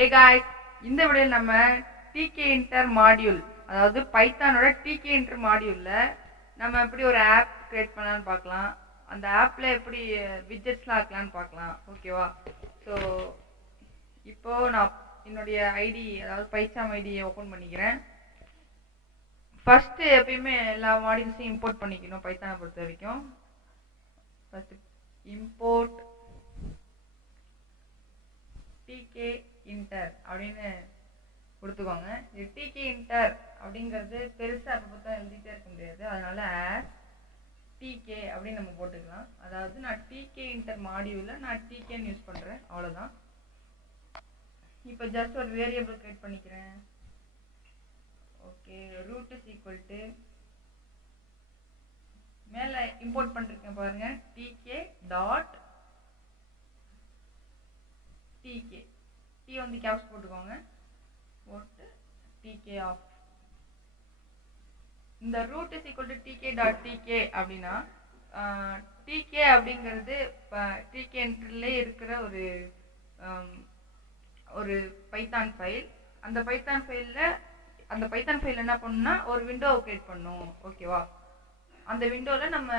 Hey guys, இந்த வீடியோல நம்ம tkinter மாடியூல் அதாவது பைத்தானோட tkinter மாடியூல்ல நம்ம எப்படி ஒரு ஆப் கிரியேட் பண்ணலாம்னு பார்க்கலாம். அந்த ஆப்ல எப்படி widgetsலாம் ஆக்கலாம்னு பார்க்கலாம். ஓகேவா? சோ இப்போ நான் என்னோட ஐடி அதாவது பைசாம் ஐடியை ஓபன் பண்ணிக்கிறேன். ஃபர்ஸ்ட் எப்பயுமே எல்லா மாடியூல்ஸையும் இம்போர்ட் பண்ணிக்கணும் பைத்தானை பொறுத்த வரைக்கும். ஃபர்ஸ்ட் இம்போர்ட் tkinter அப்படின்னு கொடுத்துக்கோங்க. இது tkinter அப்படிங்கிறது பெருசா அப்ப பார்த்தா எழுதிட்டே இருக்க முடியாது, அதனால tk அப்படின்னு நம்ம போட்டுக்கலாம். அதாவது நான் tkinter மாடியூல்ல நான் tk யூஸ் பண்றேன், அவ்வளவுதான். இப்போ ஜஸ்ட் ஒரு வேரியபிள் கிரியேட் பண்ணிக்கிறேன். Okay, root is equal to மேல இம்போர்ட் பண்ணிருக்கேன் பாருங்க, tk டாட் tk t வந்து கேப்ஸ் போட்டுக்கோங்க, போட்டு tk ஆஃப். இந்த root is equal to tk dot tk அப்படின்னா tk அப்படிங்கிறது tkinterலே இருக்கிற ஒரு பைத்தான் ஃபைல். அந்த பைத்தான் ஃபைல் என்ன பண்ணுன்னா ஒரு விண்டோ கிரியேட் பண்ணும். ஓகேவா? அந்த விண்டோல நம்ம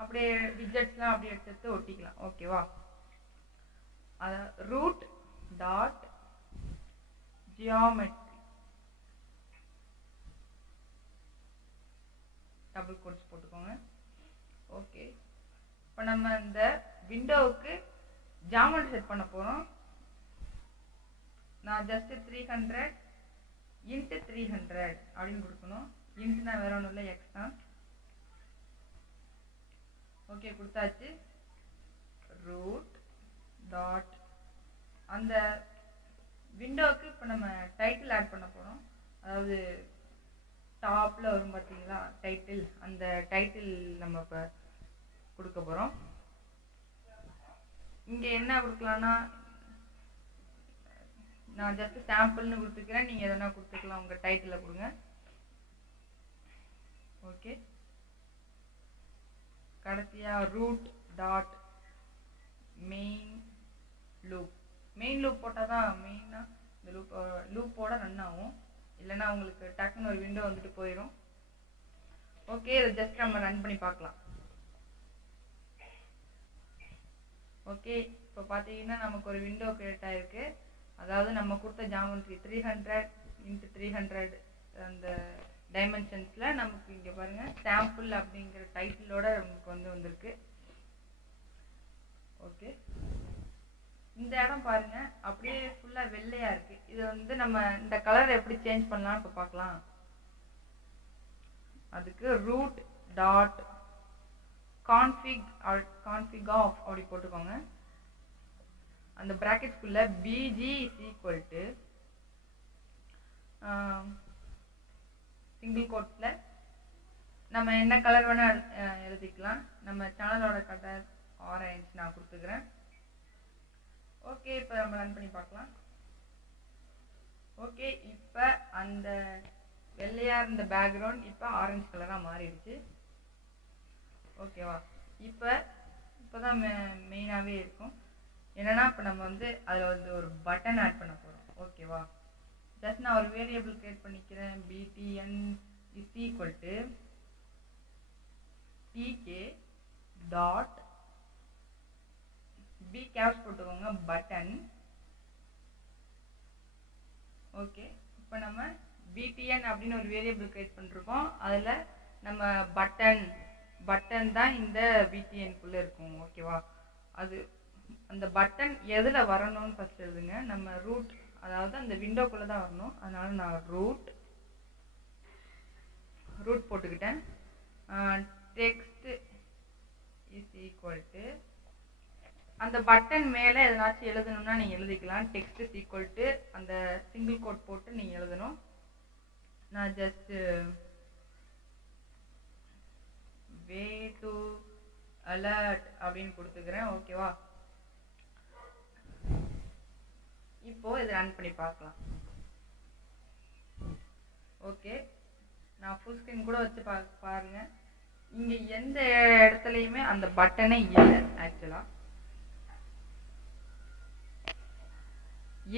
அப்படியே விட்ஜெட்ஸ்லாம் அப்படியே எடுத்து ஒட்டிக்கலாம். ஓகேவா? root dot geometry double quotes போட்டுக்கோங்க. ஓகே, இப்போ நம்ம இந்த விண்டோவுக்கு ஜியோமெட்ரி செட் பண்ண போறோம். நான் ஜஸ்ட் 300 int 300 அப்படின்னு கொடுக்கணும். இன்ட்னா வேற ஒன்றும் இல்லை, எக்ஸ் தான். ஓகே, கொடுத்தாச்சு. ரூட் டாட் அந்த விண்டோவுக்கு இப்போ நம்ம டைட்டில் ஆட் பண்ண போகிறோம். அதாவது டாப்பில் வரும் பார்த்தீங்களா டைட்டில், அந்த டைட்டில் நம்ம இப்போ கொடுக்க போகிறோம். இங்கே என்ன கொடுக்கலான்னா நான் ஜஸ்ட் சாம்பிள்னு கொடுத்துக்கிறேன், நீங்கள் எதனா கொடுத்துக்கலாம், உங்கள் டைட்டில் கொடுங்க. ஓகே, கடைசியாக ரூட் டாட் மெயின் லூப் போட்டால் தான் மெயினாக இந்த லூப்போட ரன் ஆகும், இல்லைன்னா உங்களுக்கு டக்குன்னு ஒரு விண்டோ வந்துட்டு போயிடும். ஓகே, இதை ஜஸ்ட் நம்ம ரன் பண்ணி பார்க்கலாம். ஓகே, இப்போ பார்த்தீங்கன்னா நமக்கு ஒரு விண்டோ கிரியேட் ஆகிருக்கு. அதாவது நம்ம கொடுத்த ஜியோமெட்ரி 300 × 300 அந்த டைமென்ஷன்ஸில் நமக்கு இங்கே பாருங்கள் சாம்பிள் அப்படிங்கிற டைட்டிலோட நமக்கு வந்திருக்கு. ஓகே, இந்த இடம் பாருங்க அப்படியே ஃபுல்லா வெள்ளையா இருக்கு. இது வந்து நம்ம இந்த கலரை எப்படி சேஞ்ச் பண்ணலாம்னு இப்போ பார்க்கலாம். அதுக்கு ரூட் டாட் கான்ஃபிக் ஆஃப் அப்படி போட்டுக்கோங்க. அந்த பிராக்கெட்ஸ்குள்ள bg is equal to single கோட்ஸ்ல நம்ம என்ன கலர் வேணா எழுதிக்கலாம். நம்ம சேனலோட கலர் ஆரஞ்சு நான் கொடுத்துக்கிறேன். ஓகே, இப்போ நம்ம ரன் பண்ணி பார்க்கலாம். ஓகே, இப்போ அந்த வெள்ளையாக இருந்த பேக்ரவுண்ட் இப்போ ஆரஞ்சு கலராக மாறிடுச்சு. ஓகேவா? இப்போ தான் மெயினாகவே இருக்கும். என்னென்னா இப்போ நம்ம வந்து அதில் வந்து ஒரு பட்டன் ஆட் பண்ண போகிறோம். ஓகேவா? ஜஸ்ட் நான் ஒரு வேரியபிள் கிரியேட் பண்ணிக்கிறேன். btn is equal to tk dot P caps போட்டுக்கோங்க பட்டன். ஓகே, இப்போ நம்ம btn அப்படின்னு ஒரு வேரியபிள் கிரியேட் பண்ணிருக்கோம். அதில் நம்ம பட்டன் தான் இந்த btnக்குள்ள இருக்கும். ஓகேவா? அந்த பட்டன் எதில் வரணும்னு ஃபர்ஸ்ட் எழுதுங்க. நம்ம ரூட் அதாவது அந்த விண்டோக்குள்ளே தான் வரணும், அதனால நான் ரூட் போட்டுக்கிட்டேன். டெக்ஸ்ட் இஸ் ஈக்குவல் டு அந்த பட்டன் மேலே எதனாச்சும் எழுதணும்னா நீங்கள் எழுதிக்கலாம். டெக்ஸ்ட் இஸ் ஈக்குவல் டு அந்த சிங்கிள் கோட் போட்டு நீங்கள் எழுதணும். நான் ஜஸ்ட் வே டு அலர்ட் அப்படின்னு கொடுத்துக்கிறேன். ஓகேவா? இப்போ இதை ரன் பண்ணி பார்க்கலாம். ஓகே, நான் ஃபுல் ஸ்க்ரீன் கூட வச்சு பாருங்க. இங்கே எந்த இடத்துலையுமே அந்த பட்டனே இல்லை. ஆக்சுவலாக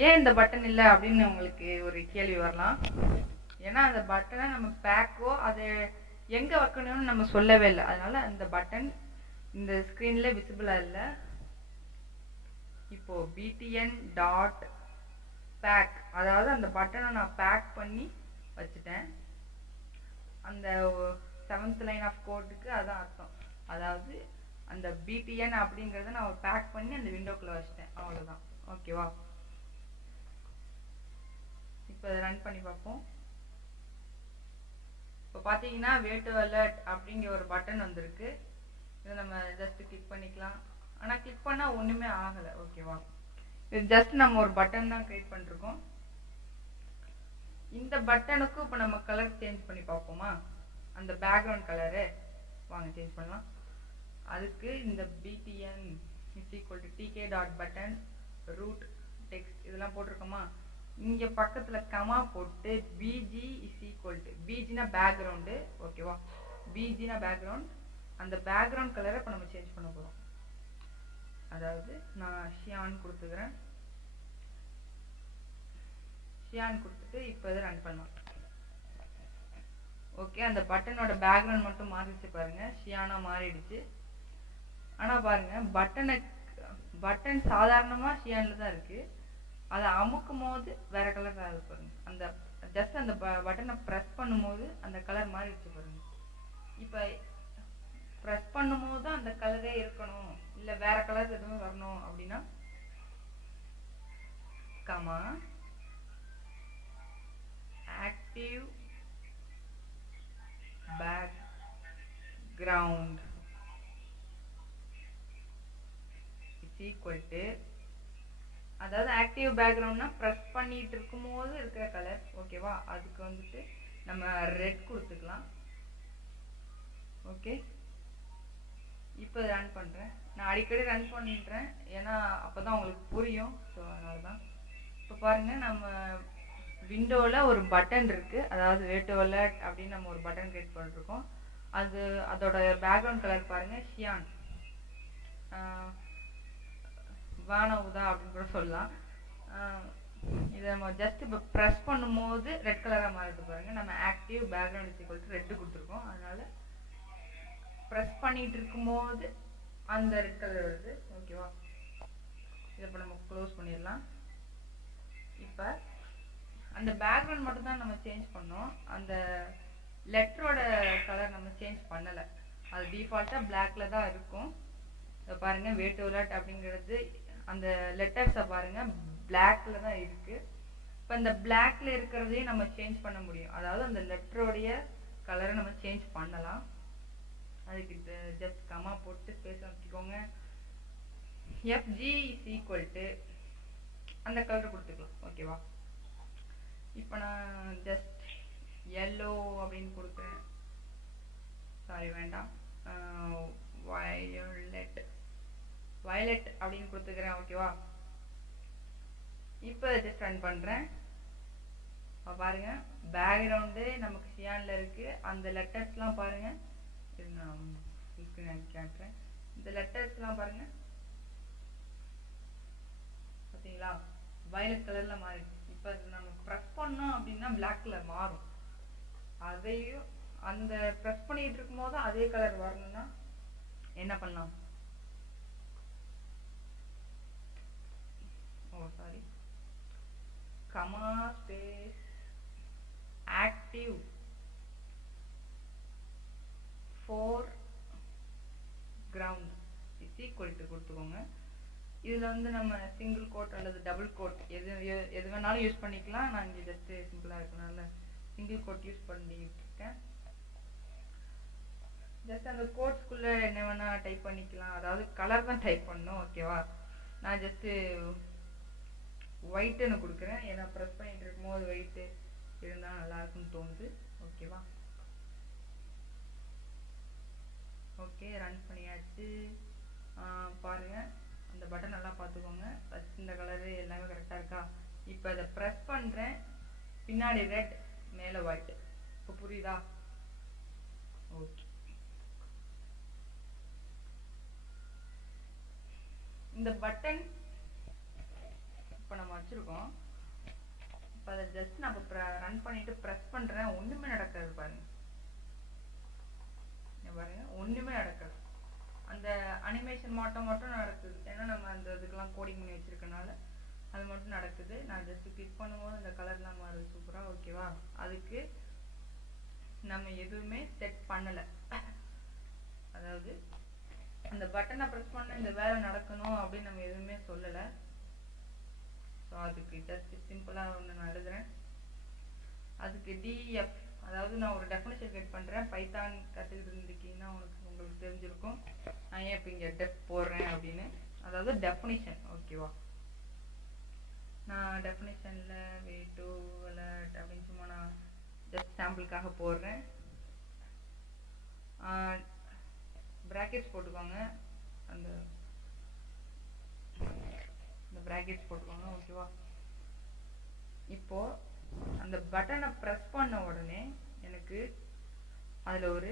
ஏன் இந்த பட்டன் இல்லை அப்படின்னு உங்களுக்கு ஒரு கேள்வி வரலாம். ஏன்னா அந்த பட்டனை நம்ம பேக்கோ அதை எங்கே வைக்கணும்னு நம்ம சொல்லவே இல்லை. அதனால அந்த பட்டன் இந்த ஸ்க்ரீனில் விசிபிளாக இல்லை. இப்போது btn டாட் பேக், அதாவது அந்த பட்டனை நான் பேக் பண்ணி வச்சுட்டேன். அந்த 7th லைன் ஆஃப் கோடுக்கு அதான் அர்த்தம். அதாவது அந்த btn அப்படிங்கிறத நான் பேக் பண்ணி அந்த விண்டோக்குள்ளே வச்சிட்டேன், அவ்வளோதான். ஓகேவா? இப்போ அதை ரன் பண்ணி பார்ப்போம். இப்போ பார்த்தீங்கன்னா வே டு அலர்ட் அப்படிங்கிற ஒரு பட்டன் வந்திருக்கு. இதை நம்ம ஜஸ்ட் கிளிக் பண்ணிக்கலாம். ஆனால் கிளிக் பண்ணால் ஒன்றுமே ஆகலை. ஓகேவா? இது ஜஸ்ட் நம்ம ஒரு பட்டன் தான் க்ரியேட் பண்ணிருக்கோம். இந்த பட்டனுக்கும் இப்போ நம்ம கலர் சேஞ்ச் பண்ணி பார்ப்போமா? அந்த பேக்ரவுண்ட் கலரு வாங்க சேஞ்ச் பண்ணலாம். அதுக்கு இந்த btn tk.button root text இதெல்லாம் போட்டிருக்கோமா? இங்கே பக்கத்தில் கமா போட்டு bg bgனா பேக்ரவுண்டு. ஓகேவா? bgனா பேக்ரவுண்ட். அந்த பேக்ரவுண்ட் கலரை இப்போ நம்ம சேஞ்ச் பண்ண போகிறோம். அதாவது நான் ஷியான் கொடுத்துக்கிறேன். ஷியான் கொடுத்துட்டு இப்போ இதை ரன் பண்ணலாம். ஓகே, அந்த பட்டனோட பேக்ரவுண்ட் மட்டும் மாறிடுச்சு பாருங்க, ஷியானா மாறிடுச்சு. ஆனால் பாருங்க பட்டன் சாதாரணமாக ஷியானில் தான் இருக்குது. அதை அமுக்கும் போது வேற கலர் தான் இருக்கு பாருங்க. அந்த ஜஸ்ட் அந்த பட்டனை ப்ரெஸ் பண்ணும்போது அந்த கலர் மாறிடுச்சு பாருங்க. இப்போ ப்ரெஸ் பண்ணும்போது அந்த கலரே இருக்கணும், இல்லை வேற கலர் எதுவும் வரணும் அப்படின்னா comma active background is equal to, அதாவது ஆக்டிவ் பேக்ரவுண்ட்னா ப்ரெஸ் பண்ணிட்டு இருக்கும்போது இருக்கிற கலர். ஓகேவா? அதுக்கு வந்துட்டு நம்ம ரெட் கொடுத்துக்கலாம். ஓகே, இப்போ ரன் பண்ணுறேன். நான் அடிக்கடி ரன் பண்ணிடுறேன், ஏன்னா அப்போ தான் உங்களுக்கு புரியும். ஸோ அதனால தான். இப்போ பாருங்கள், நம்ம விண்டோவில் ஒரு பட்டன் இருக்குது. அதாவது வே டு அலர்ட் அப்படின்னு நம்ம ஒரு பட்டன் கிரியேட் பண்ணிருக்கோம். அதோட பேக்ரவுண்ட் கலர் பாருங்கள், ஷியான் வானவுதா அப்படின்னு கூட சொல்லலாம். இதை நம்ம ஜஸ்ட் இப்போ ப்ரெஸ் பண்ணும்போது ரெட் கலராக மாறிட்டு பாருங்க. நம்ம active background is equal to red கொடுத்துருக்கோம். அதனால ப்ரெஸ் பண்ணிட்டு இருக்கும்போது அந்த ரெட் கலர் வருது. ஓகேவா? இதை இப்போ நம்ம க்ளோஸ் பண்ணிடலாம். இப்போ அந்த பேக்ரவுண்ட் மட்டும் தான் நம்ம சேஞ்ச் பண்ணோம். அந்த லெட்டரோட கலர் நம்ம சேஞ்ச் பண்ணலை. அது டிஃபால்ட்டாக பிளாக்ல தான் இருக்கும். இதை பாருங்கள், வே டு அலர்ட் அப்படிங்கிறது அந்த லெட்டர்ஸை பாருங்கள் பிளாக்ல தான் இருக்குது. இப்போ இந்த பிளாக்ல இருக்கிறதையும் நம்ம சேஞ்ச் பண்ண முடியும். அதாவது அந்த லெட்டரோடைய கலரை நம்ம சேஞ்ச் பண்ணலாம். அதுக்கு ஜஸ்ட் கமா போட்டு ஸ்பேஸ் வச்சுக்கோங்க. fg இஸ் ஈக்குவல் டு அந்த கலர் கொடுத்துக்கலாம். ஓகேவா? இப்போ நான் ஜஸ்ட் yellow அப்படின்னு கொடுக்குறேன். சாரி வேண்டாம், வயலட் அப்படின்னு கொடுத்துக்கிறேன். ஓகேவா? இப்போ ஜஸ்ட் ரன் பண்ணுறேன். பாருங்க, பேக்ரவுண்டு நமக்கு ஷியானில் இருக்குது. அந்த லெட்டர்ஸ்லாம் பாருங்கள், நான் காட்டுறேன். இந்த லெட்டர்ஸ்லாம் பாருங்க, பார்த்தீங்களா? வயலட் கலரில் மாறிடுச்சு. இப்போ நம்ம ப்ரெஸ் பண்ணோம் அப்படின்னா பிளாக் கலர் மாறும். அதையும் அந்த ப்ரெஸ் பண்ணிட்டு இருக்கும் போது அதே கலர் வரணும்னா என்ன பண்ணலாம்? Sorry, comma space active foreground is equal to கொடுத்துக்கோங்க. இதில் வந்து நம்ம சிங்கிள் கோட் அல்லது டபுள் கோட் எது வேணாலும் யூஸ் பண்ணிக்கலாம். நான் இங்கே ஜஸ்ட்டு சிம்பிளாக இருக்கனால சிங்கிள் கோட் யூஸ் பண்ணிட்டு இருக்கேன். ஜஸ்ட் அந்த கோட்ஸ்குள்ளே என்ன வேணால் டைப் பண்ணிக்கலாம். அதாவது கலர் தான் டைப் பண்ணணும். ஓகேவா? நான் ஜஸ்ட்டு ஒயிட்டுன்னு கொடுக்குறேன். ஏன்னா ப்ரெஸ் பண்ணிட்டு இருக்கும்போது ஒயிட்டு இருந்தால் நல்லாயிருக்குன்னு தோணுது. ஓகேவா? ஓகே, ரன் பண்ணியாச்சு. பாருங்கள், அந்த பட்டன் நல்லா பார்த்துக்கோங்க. ஃபஸ்ட் இந்த கலரு எல்லாமே கரெக்டாக இருக்கா? இப்போ அதை ப்ரெஸ் பண்ணுறேன், பின்னாடி ரெட், மேலே ஒயிட். இப்போ புரியுதா? ஓகே, இந்த பட்டன் இப்போ நம்ம வச்சுருக்கோம். இப்போ அதை ஜஸ்ட் நான் இப்போ ரன் பண்ணிவிட்டு ப்ரெஸ் பண்ணுறேன். ஒன்றுமே நடக்காது பாருங்கள். பாருங்கள், ஒன்றுமே நடக்காது. அந்த அனிமேஷன் மட்டும் நடக்குது. ஏன்னா நம்ம அந்த இதுக்கெல்லாம் கோடிங் பண்ணி வச்சுருக்கனால அது மட்டும் நடக்குது. நான் ஜஸ்ட்டு கிளிக் பண்ணும்போது அந்த கலர்லாம் மாறுது சூப்பராக. ஓகேவா? அதுக்கு நம்ம எதுவுமே செட் பண்ணலை. அதாவது அந்த பட்டனை ப்ரெஸ் பண்ண இந்த வேலை நடக்கணும் அப்படின்னு நம்ம எதுவுமே சொல்லலை. ஸோ அதுக்கு ஜஸ்ட் சிம்பிளாக ஒன்று நான் எழுதுகிறேன். அதுக்கு டிஎஃப், அதாவது நான் ஒரு டெஃபினிஷன் கிரியேட் பண்ணுறேன். பைத்தான் கற்றுக்கிட்டு இருந்திருக்கீங்கன்னா உங்களுக்கு தெரிஞ்சிருக்கும் நான் ஏன் இப்போ இங்கே டெஃப் போடுறேன் அப்படின்னு. அதாவது டெஃபினிஷன். ஓகேவா? நான் டெஃபினிஷனில் வே டு அலர்ட் அப்படின்னு சும்மா நான் ஜஸ்ட் சாம்பிளுக்காக போடுறேன். ப்ராக்கெட்ஸ் போட்டுக்கோங்க. அந்த ப்ராக்கெட்ஸ் போட்டுக்கோங்க. ஓகேவா? இப்போது அந்த பட்டனை ப்ரெஸ் பண்ண உடனே எனக்கு அதில் ஒரு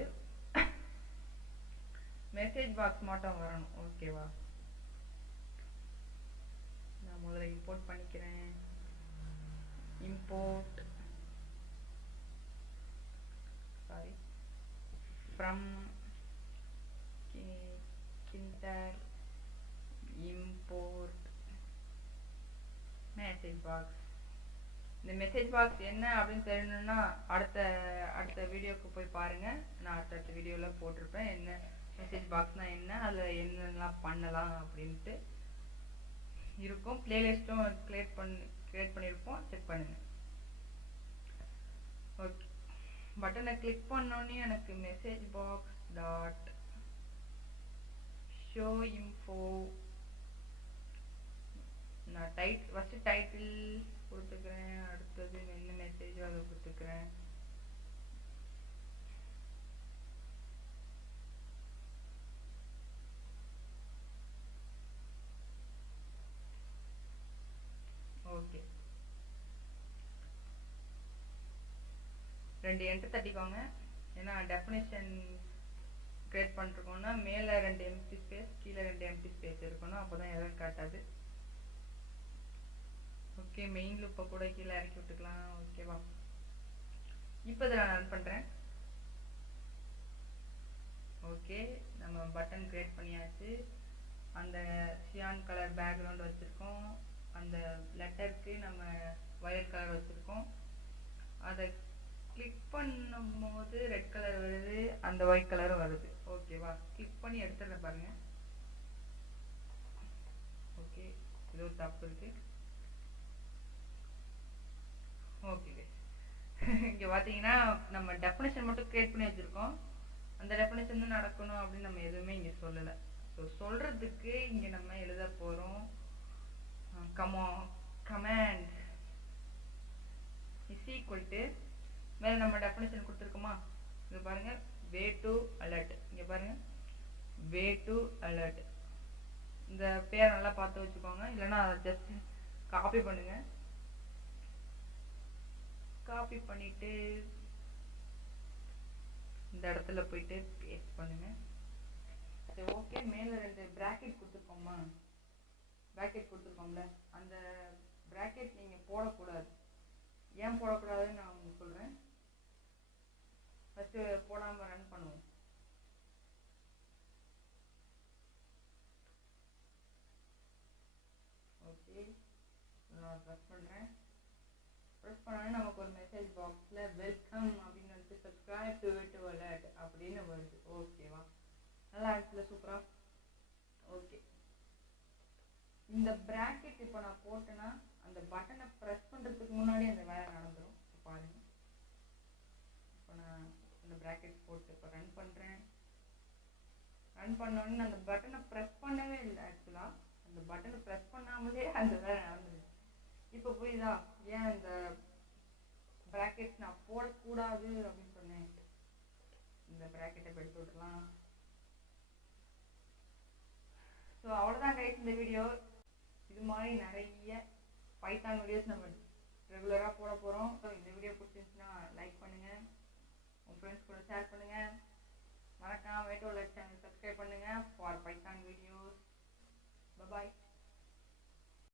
மெசேஜ் பாக்ஸ் மட்டும் வரணும். ஓகேவா? நான் முதல்ல இம்போர்ட் பண்ணிக்கிறேன். Import from kinder import message box. இந்த மெசேஜ் பாக்ஸ் என்ன அப்படின்னு தெரியணும்னா அடுத்த வீடியோக்கு போய் பாருங்கள். நான் அடுத்த வீடியோவில் போட்டிருப்பேன் என்ன மெசேஜ் பாக்ஸ்னால் என்ன, அதில் என்னென்னலாம் பண்ணலாம் அப்படின்ட்டு இருக்கும். பிளேலிஸ்ட்டும் கிரியேட் பண்ணியிருப்போம், செக் பண்ணுங்கள். ஓகே, பட்டனை கிளிக் பண்ணோன்னே எனக்கு message box dot show info, நான் ஃபஸ்ட்டு டைட்டில் கொடுத்துக்கிறேன். அடுத்தது என்ன மெசேஜோ அதை கொடுத்துக்கிறேன். ஓகே, 2 என்ட்ரு தட்டிக்கோங்க. ஏன்னா டெஃபினிஷன் கிரியேட் பண்ணிருக்கோம்னா மேலே 2 எம்டி ஸ்பேஸ், கீழே 2 எம்டி ஸ்பேஸ் இருக்கணும். அப்போ தான் எதாவது காட்டாது. ஓகே, மெயின் லூப்பை கூட கீழே இறக்கி விட்டுக்கலாம். ஓகேவா? இப்போ இதை நான் ரன் பண்ணுறேன். ஓகே, நம்ம பட்டன் கிரியேட் பண்ணியாச்சு. அந்த சியான் கலர் பேக்ரவுண்ட் வச்சுருக்கோம். அந்த லெட்டருக்கு நம்ம வயலட் கலர் வச்சுருக்கோம். அதை கிளிக் பண்ணும்போது ரெட் கலர் வருது, அந்த ஒயிட் கலரும் வருது. ஓகேவா? கிளிக் பண்ணி எடுத்துடுறேன் பாருங்க. ஓகே, இது ஒரு தப்பு இருக்கு. ஓகே, இங்கே பார்த்தீங்கன்னா நம்ம டெஃபினேஷன் மட்டும் கிரியேட் பண்ணி வச்சுருக்கோம். அந்த டெஃபினேஷன் தான் நடக்கணும் அப்படின்னு நம்ம எதுவுமே இங்கே சொல்லலை. ஸோ சொல்கிறதுக்கு இங்கே நம்ம எழுத போகிறோம் கமாண்ட் இஸ் ஈக்குவல் டு, மேலே நம்ம டெஃபினேஷன் கொடுத்துருக்கோமா, இங்கே பாருங்கள், வே டு அலர்ட். இங்கே பாருங்கள், வே டு அலர்ட். இந்த பேரை நல்லா பார்த்து வச்சுக்கோங்க, இல்லைன்னா அதை ஜஸ்ட் காப்பி பண்ணுங்கள். காப்பி பண்ணிவிட்டு இந்த இடத்துல போயிட்டு பேஸ்ட் பண்ணுங்கள். சரி, ஓகே. மேலே 2 ப்ராக்கெட் கொடுத்துருக்கோம்மா, ப்ராக்கெட் கொடுத்துருக்கோம்ல, அந்த ப்ராக்கெட் நீங்கள் போடக்கூடாது. ஏன் போடக்கூடாதுன்னு நான் உங்களுக்கு சொல்கிறேன். ஃபஸ்ட்டு போடாமல் ரன் பண்ணுவோம். ஓகே, நான் ப்ரெஸ் பண்ணுறேன். ப்ரெஸ் பண்ணோன்னே நமக்கு ஒரு மெசேஜ் பாக்ஸில் வெல்கம் அப்படின்னு வந்துட்டு subscribe to way to alert அப்படின்னு வருது. ஓகேவா? நல்லா இருக்குல்ல, சூப்பராக. ஓகே, இந்த ப்ராக்கெட் இப்போ நான் போட்டேன்னா அந்த பட்டனை ப்ரெஸ் பண்ணுறதுக்கு முன்னாடி அந்த வேலை நடந்துடும். பாருங்கள், இப்போ நான் அந்த ப்ராக்கெட் போட்டு இப்போ ரன் பண்ணுறேன். ரன் பண்ணோன்னு அந்த பட்டனை ப்ரெஸ் பண்ணவே இல்லை. ஆக்சுவலாக அந்த பட்டனை ப்ரெஸ் பண்ணாமலே அந்த வேலை நடந்துடுச்சு. இப்போ புரியுதா ஏன் இந்த ப்ராக்கெட் நான் போடக்கூடாது அப்படின்னு சொன்னேன். இந்த ப்ராக்கெட்டை எடுத்து விட்டுலாம். ஸோ அவ்வளோதான் கைஸ் இந்த வீடியோ. இது மாதிரி நிறைய பைத்தான் வீடியோஸ் நம்ம ரெகுலராக போட போகிறோம். ஸோ இந்த வீடியோ பிடிச்சிருந்துச்சுன்னா லைக் பண்ணுங்கள், உங்கள் ஃப்ரெண்ட்ஸ் கூட ஷேர் பண்ணுங்கள். மறக்காம வே டு